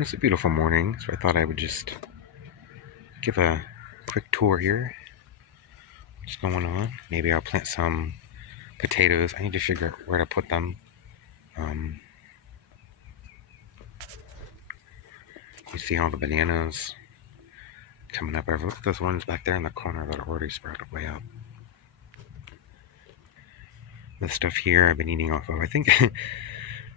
It's a beautiful morning, so I thought I would just give a quick tour here. What's going on? Maybe I'll plant some potatoes. I need to figure out where to put them. Um, you see all the bananas coming up over. Look at those ones back there in the corner that are already sprouted way up. This stuff here I've been eating off of. I think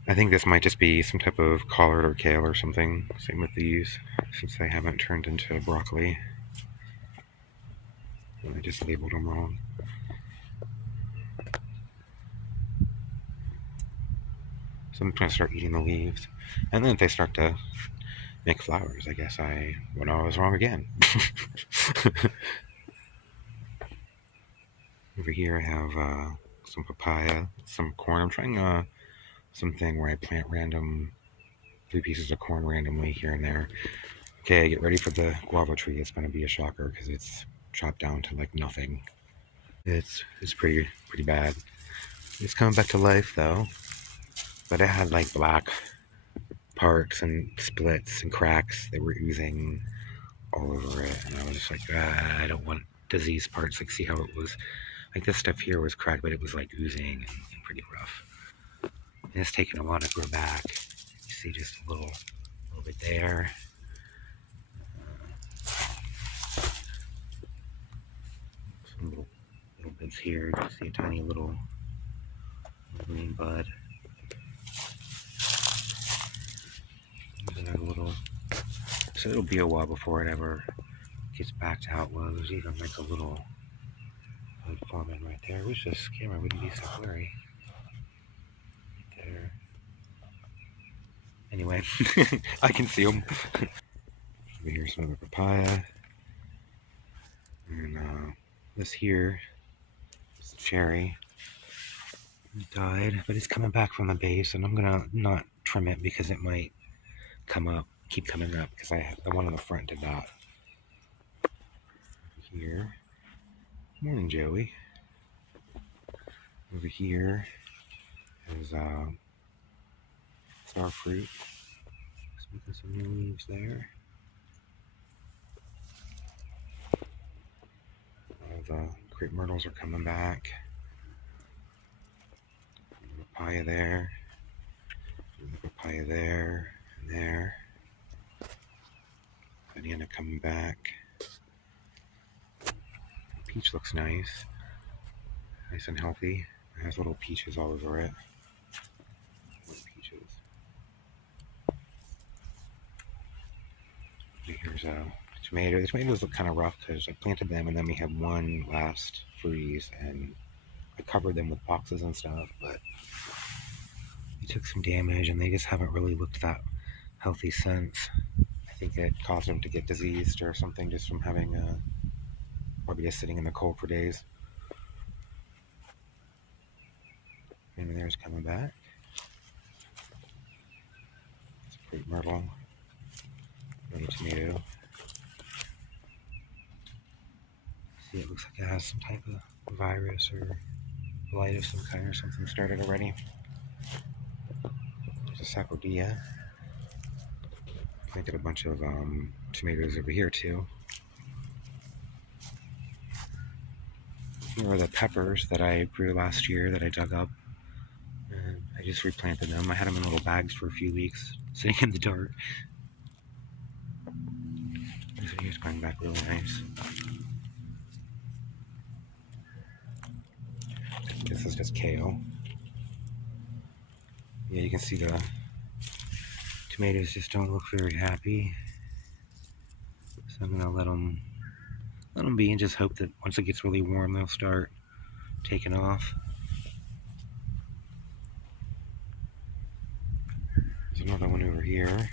I think this might just be some type of collard or kale or something. Same with these, since they haven't turned into broccoli. I just labeled them wrong. So I'm gonna start eating the leaves, and then if they start to make flowers, I guess I was wrong again. Over here I have some papaya, some corn. I'm trying something where I plant 3 pieces of corn randomly here and there. Okay, get ready for the guava tree. It's going to be a shocker because it's chopped down to like nothing. It's pretty bad. It's coming back to life though, but it had like black parts and splits and cracks that were oozing all over it, and I was just like, I don't want disease parts. Like, see how it was? Like this stuff here was cracked, but it was like oozing and pretty rough. And it's taken a while to grow back. You see just a little bit there. Some little bits here. You see a tiny little green bud. Another little. So it'll be a while before it ever gets back to how it was. There's even like a little bud forming right there. I wish this camera wouldn't be so blurry. Right there. Anyway, I can see them. Over here's some of the papaya. And this here is cherry. It died, but it's coming back from the base, and I'm gonna not trim it because it might keep coming up, because the one on the front did not. Here, morning Joey. Over here is star fruit. Making some new leaves there. All the crepe myrtles are coming back. Papaya there. Papaya there and there. Banana coming back. Peach looks nice and healthy. It has little peaches all over it. Little peaches. Here's a tomato. The tomatoes look kind of rough because I planted them and then we had one last freeze and I covered them with boxes and stuff, but they took some damage and they just haven't really looked that healthy since. I think it caused them to get diseased or something just from having probably just sitting in the cold for days. And there's coming back. It's a crepe myrtle. Little tomato. See, it looks like it has some type of virus or blight of some kind or something started already. There's a sacodilla. Planted a bunch of tomatoes over here too. Here are the peppers that I grew last year that I dug up. And I just replanted them. I had them in little bags for a few weeks, sitting in the dark. This here's going back really nice. This is just kale. Yeah, you can see the tomatoes just don't look very happy. So I'm gonna let them be and just hope that once it gets really warm, they'll start taking off. There's another one over here.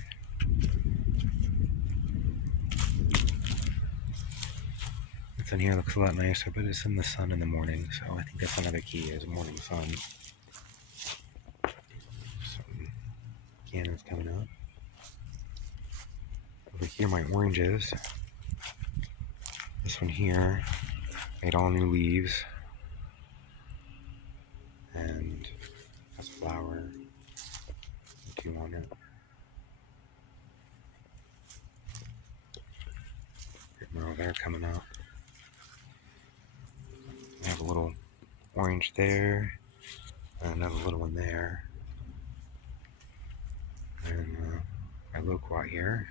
This in here looks a lot nicer, but it's in the sun in the morning, so I think that's another key is morning sun. Some cannons coming up. Over here, my oranges. This one here made all new leaves and has a flower if you want it. Oh, they're coming out. I have a little orange there, and another little one there, and my loquat here.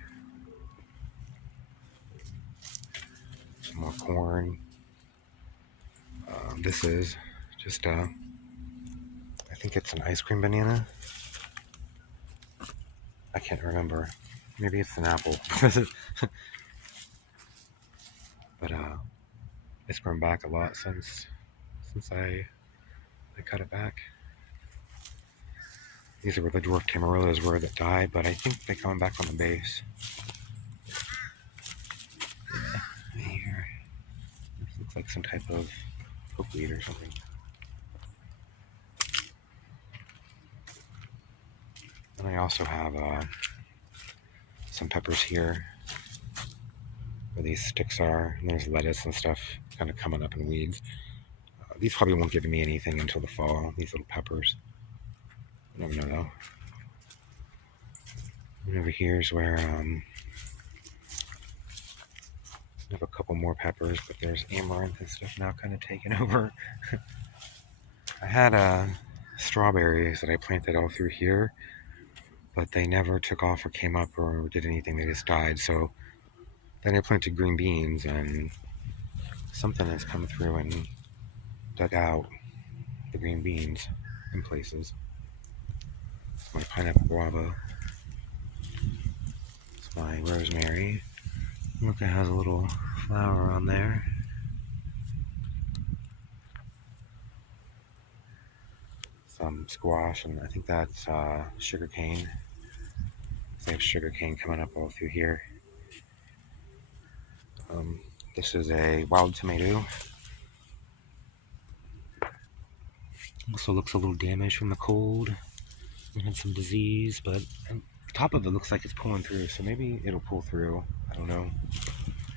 Some more corn. This is just I think it's an ice cream banana. I can't remember. Maybe it's an apple. But it's grown back a lot since I cut it back. These are where the dwarf tamarillos were that died, but I think they come back on the base. Yeah, right here. This looks like some type of pokeweed or something. And I also have some peppers here where these sticks are, and there's lettuce and stuff kind of coming up in weeds. These probably won't give me anything until the fall, these little peppers. You never know though. And over here is where I have a couple more peppers, but there's amaranth and stuff now kind of taking over. I had strawberries that I planted all through here, but they never took off or came up or did anything. They just died. So then I planted green beans, and something has come through and dug out the green beans in places. It's my pineapple guava. It's my rosemary. Look, it has a little flower on there. Some squash, and I think that's sugar cane. They have sugar cane coming up all through here. This is a wild tomato. Also looks a little damaged from the cold. It had some disease, but the top of it looks like it's pulling through, so maybe it'll pull through. I don't know.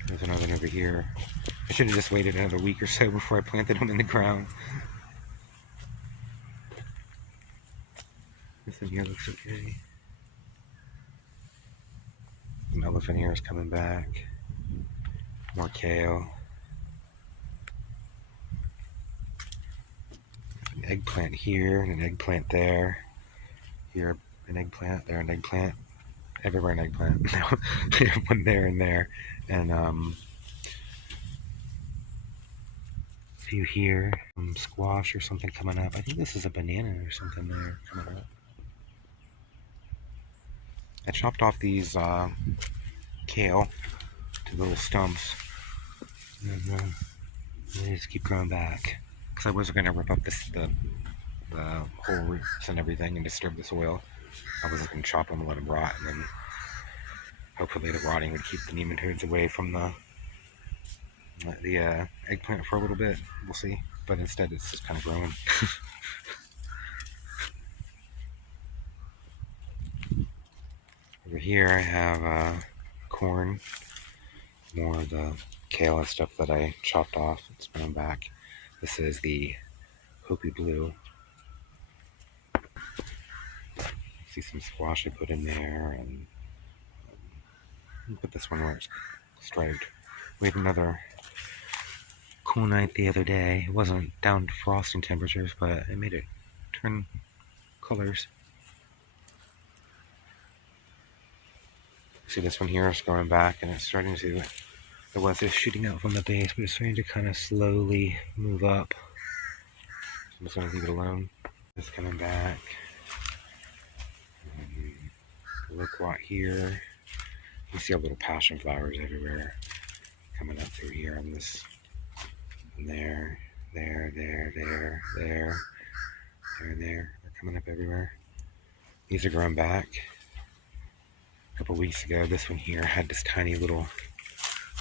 There's another one over here. I should have just waited another week or so before I planted them in the ground. This one here looks okay. Some elephant ears coming back. More kale. An eggplant here and an eggplant there. Here an eggplant, there an eggplant. Everywhere an eggplant. One there and there. And a few here. Squash or something coming up. I think this is a banana or something there coming up. I chopped off these kale to little stumps. And they just keep growing back. Because I wasn't going to rip up the whole roots and everything and disturb the soil. I was just going to chop them and let them rot, and then hopefully the rotting would keep the nematodes away from the eggplant for a little bit. We'll see. But instead it's just kind of growing. Over here I have corn. More of the kale and stuff that I chopped off. It's growing back. This is the Hopi Blue. See some squash I put in there, and put this one where it's striped. We had another cool night the other day. It wasn't down to frosting temperatures, but it made it turn colors. See, this one here is going back, and it's starting to, the ones is shooting out from the base, but it's starting to kind of slowly move up. So I'm just going to leave it alone. It's coming back. Loquat here. You see a little passion flowers everywhere coming up through here on this, and there. They're coming up everywhere. These are growing back. A couple weeks ago, this one here had this tiny little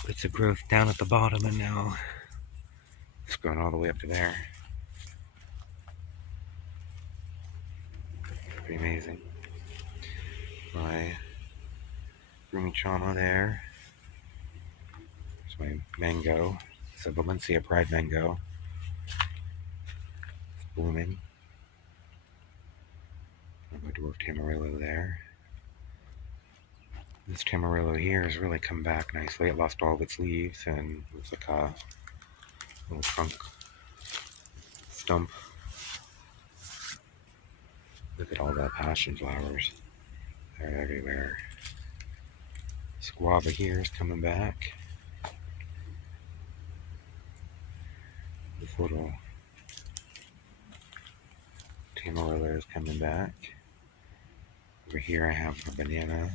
bits of growth down at the bottom, and now it's going all the way up to there. Pretty amazing. My Rumichama there. There's my mango. It's a Valencia Pride mango. It's blooming. And my dwarf tamarillo there. This Tamarillo here has really come back nicely. It lost all of its leaves and looks like a little trunk stump. Look at all the passion flowers. They're everywhere. This guava here is coming back. This little Tamarillo is coming back. Over here I have a banana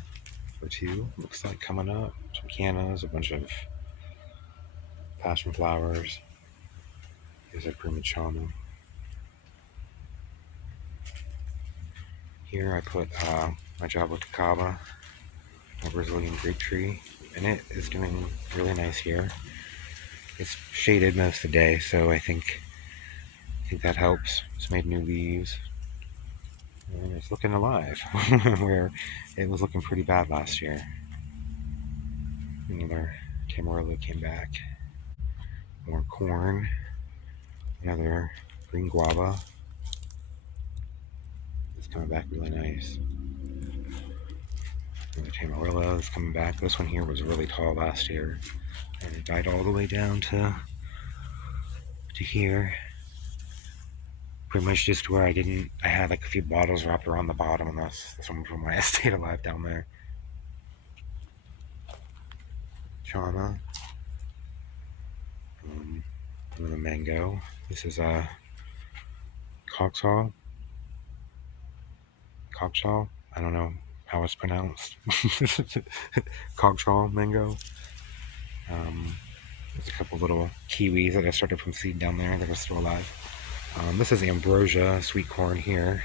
or two, looks like, coming up. Some cannas, a bunch of passion flowers. Here's a primachama. Here I put my jaboticaba, a Brazilian grape tree, and it is doing really nice here. It's shaded most of the day, so I think that helps. It's made new leaves, and it's looking alive, where it was looking pretty bad last year. Another Tamarillo came back. More corn. Another green guava. It's coming back really nice. Another Tamarillo is coming back. This one here was really tall last year, and it died all the way down to here. Pretty much just where I had like a few bottles wrapped around the bottom, and that's one from why I stayed alive down there. Chana. Another mango. This is a coxal. I don't know how it's pronounced. Coxal mango. There's a couple little kiwis that I started from seed down there that are still alive. This is ambrosia sweet corn here.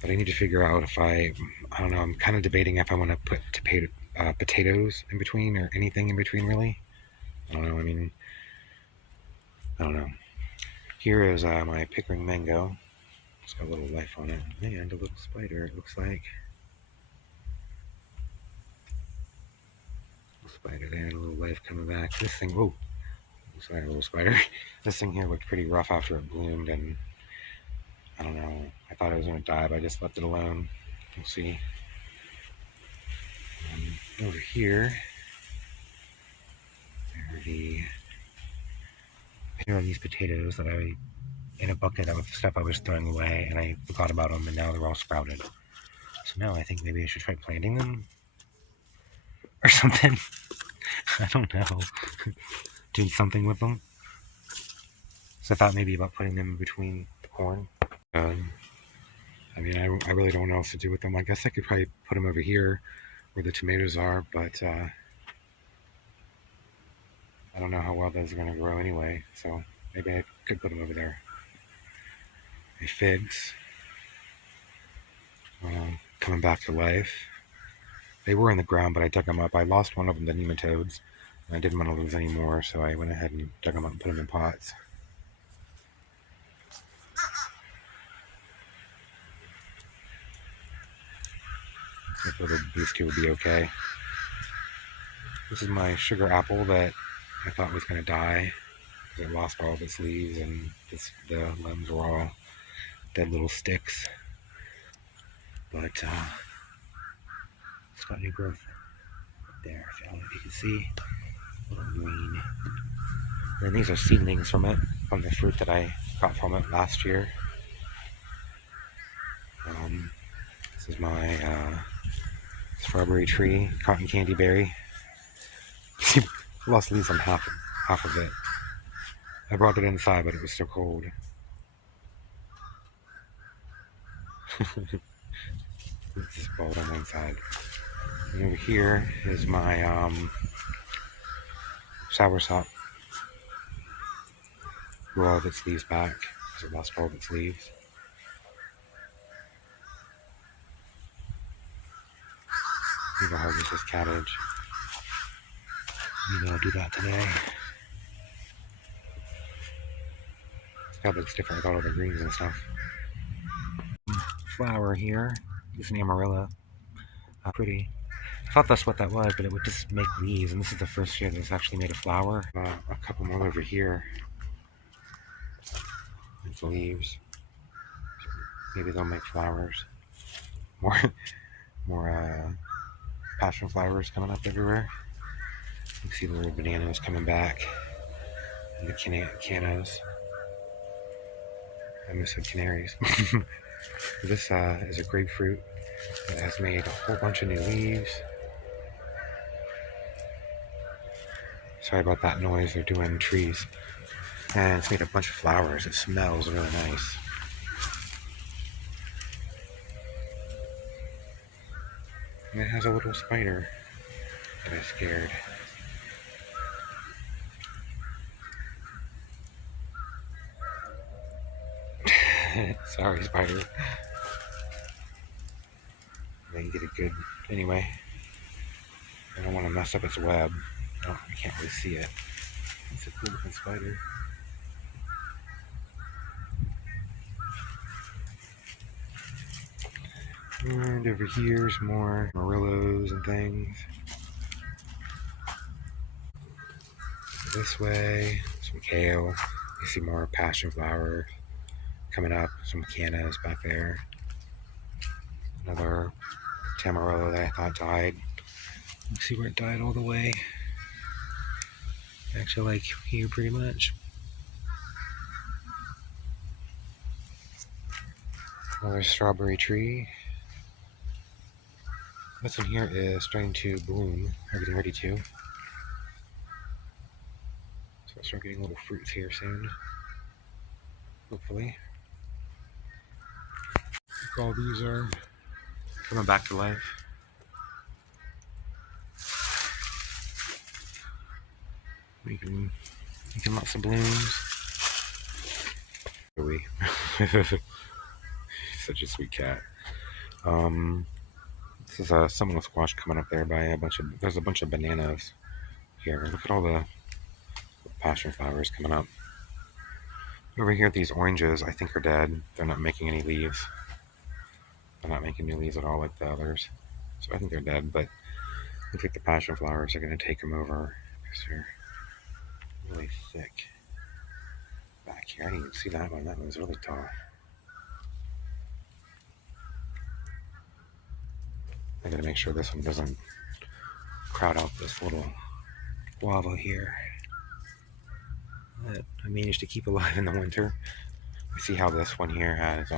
But I need to figure out if I don't know, I'm kind of debating if I want to put potatoes in between or anything in between, really. I don't know, I don't know. Here is my Pickering mango. It's got a little life on it. And a little spider, it looks like. A little spider there, and a little life coming back. This thing, oh, looks like a little spider. This thing here looked pretty rough after it bloomed, and I don't know. I thought it was going to die, but I just left it alone. We'll see. Over here, here are these potatoes that I, in a bucket of stuff I was throwing away, and I forgot about them, and now they're all sprouted. So now I think maybe I should try planting them or something. I don't know. Doing something with them. So I thought maybe about putting them in between the corn. I mean, I really don't know what to do with them. I guess I could probably put them over here where the tomatoes are, but I don't know how well those are going to grow anyway, so maybe I could put them over there. My figs, coming back to life. They were in the ground, but I dug them up. I lost one of them, the nematodes, and I didn't want to lose any more, so I went ahead and dug them up and put them in pots. Hopefully these two will be okay. This is my sugar apple that I thought was going to die because it lost all of its leaves, and the limbs were all dead little sticks. But it's got new growth there, if you can see. A little green. And these are seedlings from it, from the fruit that I got from it last year. This is my strawberry tree, cotton candy berry. Lost leaves on half of it. I brought it inside, but it was still cold. It's just bald on one side. And over here is my soursop. Grew all of its leaves back because it lost all of its leaves. Need to harvest this cabbage. Maybe I'll do that today. This cabbage looks different with all of the greens and stuff. Flower here. It's an amarilla. Pretty. I thought that's what that was, but it would just make leaves, and this is the first year that it's actually made a flower. A couple more over here. It's leaves. Maybe they'll make flowers. More passion flowers coming up everywhere. You can see the little bananas coming back. And the canos. I almost said canaries. This is a grapefruit that has made a whole bunch of new leaves. Sorry about that noise, they're doing trees. And it's made a bunch of flowers. It smells really nice. And it has a little spider that I scared. Sorry, spider. They can get it good. Anyway, I don't want to mess up its web. Oh, I can't really see it. It's a cool looking spider. And over here's more Amarillos and things. This way, some kale. You see more passion flower coming up. Some cannas back there. Another Tamarillo that I thought died. You see where it died all the way. Actually, like here, pretty much. Another strawberry tree. This one here is starting to bloom, or getting ready to. So I'll start getting little fruits here soon. Hopefully. All these are coming back to life. Making lots of blooms. Such a sweet cat. This is a Seminole squash coming up there by a bunch of. There's a bunch of bananas here. Look at all the passion flowers coming up. Over here, these oranges I think are dead. They're not making any leaves. They're not making new leaves at all like the others. So I think they're dead, but looks like the passion flowers are going to take them over because they're really thick. Back here, I didn't even see that one. That one's really tall. I gotta make sure this one doesn't crowd out this little guava here that I managed to keep alive in the winter. We see how this one here has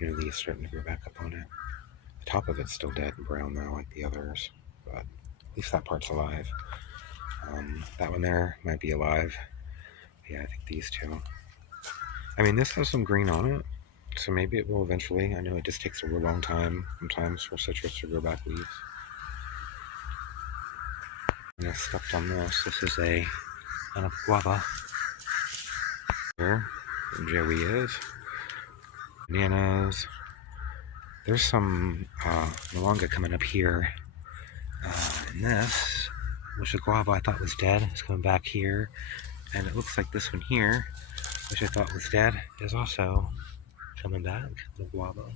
leaves starting to grow back up on it. The top of it's still dead and brown though, like the others, but at least that part's alive. That one there might be alive. Yeah, I think these two. I mean, this has some green on it, so maybe it will eventually. I know it just takes a real long time sometimes for citrus to grow back leaves. And I stepped on this. This is a guava. Here, where Joey is. Bananas. There's some malanga coming up here. And this, which the guava I thought was dead, is coming back here. And it looks like this one here, which I thought was dead, is also coming back. The guava.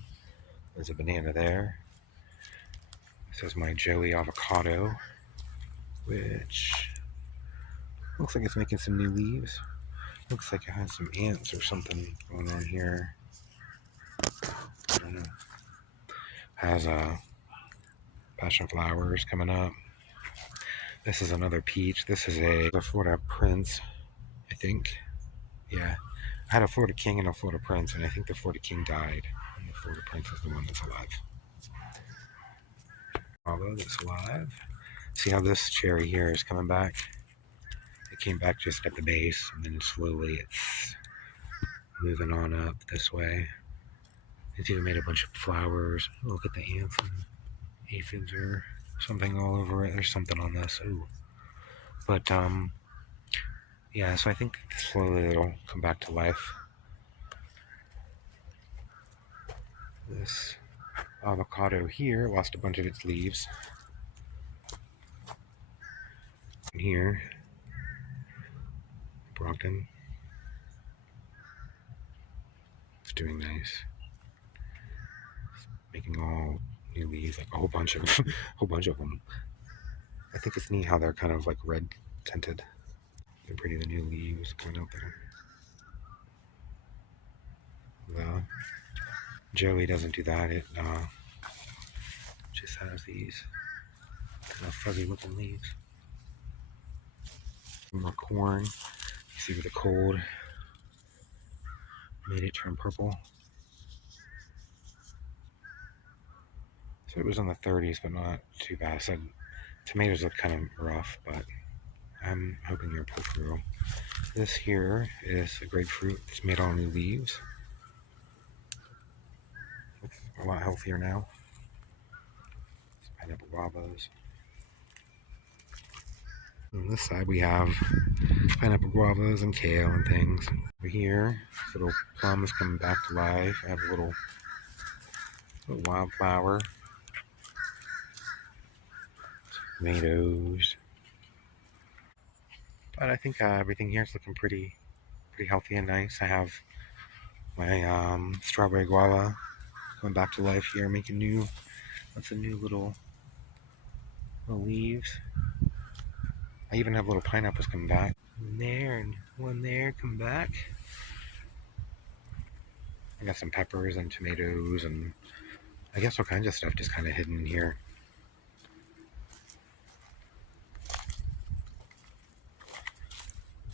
There's a banana there. This is my Joey avocado, which looks like it's making some new leaves. Looks like it has some ants or something going on here. I don't know. Has passion flowers coming up. This is another peach. This is a Florida Prince, I think. Yeah. I had a Florida King and a Florida Prince, and I think the Florida King died. And the Florida Prince is the one that's alive. Although that's alive. See how this cherry here is coming back? It came back just at the base, and then slowly it's moving on up this way. It's even made a bunch of flowers. Look at the ants and aphids or something all over it. There's something on this. Ooh. But, yeah, so I think slowly it'll come back to life. This avocado here lost a bunch of its leaves. And here, Brockton. It's doing nice. Making all new leaves, like a whole bunch of them. I think it's neat how they're kind of like red tinted. They're pretty, the new leaves coming out there. The Joey doesn't do that. It just has these kind of fuzzy looking leaves. Some more corn. You see with the cold made it turn purple. So it was in the 30s, but not too bad. So tomatoes look kind of rough, but I'm hoping you'll pull through. This here is a grapefruit. It's made all new leaves. Looks a lot healthier now. Some pineapple guavas. On this side we have pineapple guavas and kale and things. Over here, little plums coming back to life. I have a little wildflower. Tomatoes. But I think everything here is looking pretty healthy and nice. I have my strawberry guava coming back to life here, making lots of new little leaves. I even have little pineapples coming back. One there and one there come back. I got some peppers and tomatoes and I guess all kinds of stuff just kind of hidden in here.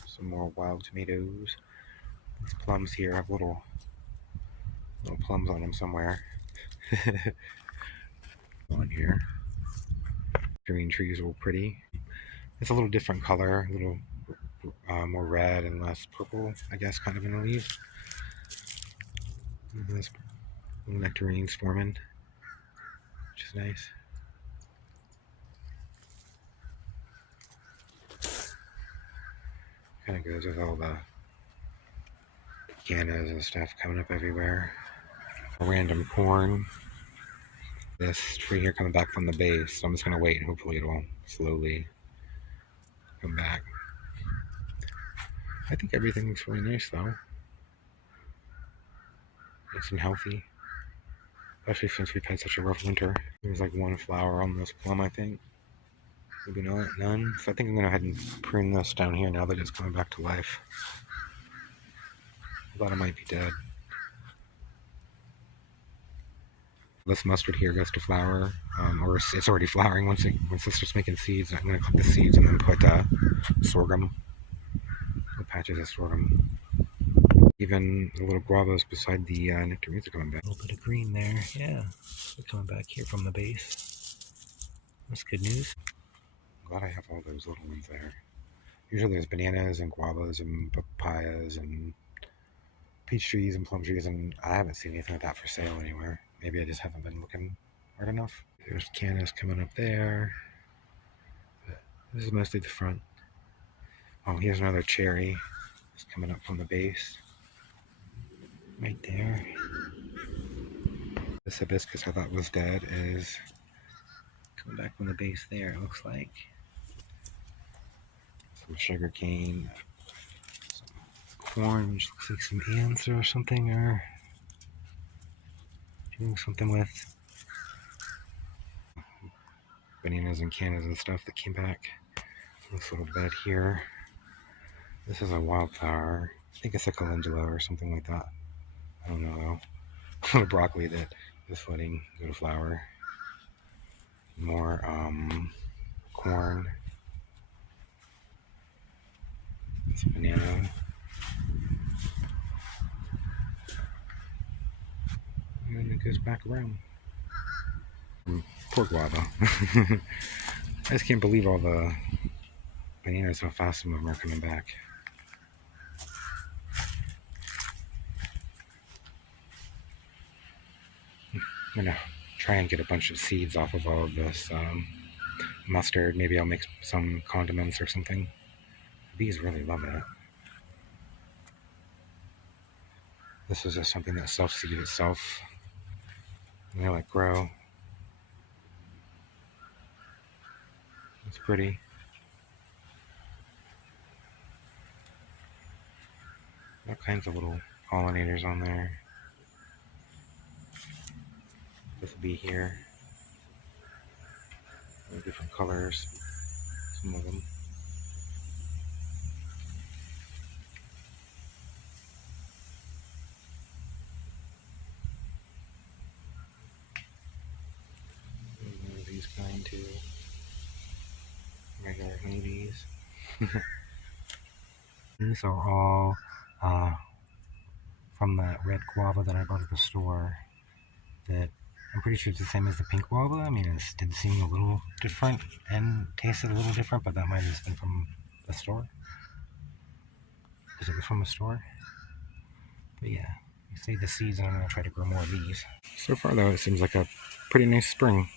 Some more wild tomatoes. These plums here have little plums on them somewhere. On here. Green trees are all pretty. It's a little different color, a little more red and less purple, I guess, kind of in the leaves. There's little nectarines forming, which is nice. Kind of goes with all the cannas and stuff coming up everywhere. Random corn. This tree here coming back from the base, so I'm just going to wait and hopefully it'll slowly come back. I think everything looks really nice though. Nice and healthy. Especially since we've had such a rough winter. There's like one flower on this plum, I think. Maybe not, none. So I think I'm going to go ahead and prune this down here now that it's coming back to life. I thought it might be dead. This mustard here goes to flower, or it's already flowering. Once it starts making seeds, I'm going to clip the seeds and then put sorghum, patches of sorghum. Even the little guavas beside the nectarines are coming back. A little bit of green there, yeah. They're coming back here from the base. That's good news. I'm glad I have all those little ones there. Usually there's bananas and guavas and papayas and peach trees and plum trees, and I haven't seen anything like that for sale anywhere. Maybe I just haven't been looking hard enough. There's cannas coming up there. This is mostly the front. Oh, here's another cherry. It's coming up from the base. Right there. This hibiscus I thought was dead is coming back from the base there, it looks like. Some sugar cane. Some corn, which looks like some ants or something are doing something with. Bananas and cannas and stuff that came back. This little bed here. This is a wildflower. I think it's a calendula or something like that. I don't know though. Broccoli that is letting go to flower. More corn. Some banana. And then it goes back around. Poor guava. I just can't believe all the bananas, how fast some of them are coming back. I'm gonna try and get a bunch of seeds off of all of this mustard. Maybe I'll make some condiments or something. Bees really love it. This is just something that self-seeded itself. And they let grow. It's pretty. All kinds of little pollinators on there. This will be here. Different colors. Some of them. 9 to regular honeybees. These are all from that red guava that I bought at the store. That I'm pretty sure it's the same as the pink guava. I mean, it did seem a little different and tasted a little different, but that might have just been from the store. Because it was from the store. But yeah, you see the seeds, and I'm going to try to grow more of these. So far, though, it seems like a pretty nice spring.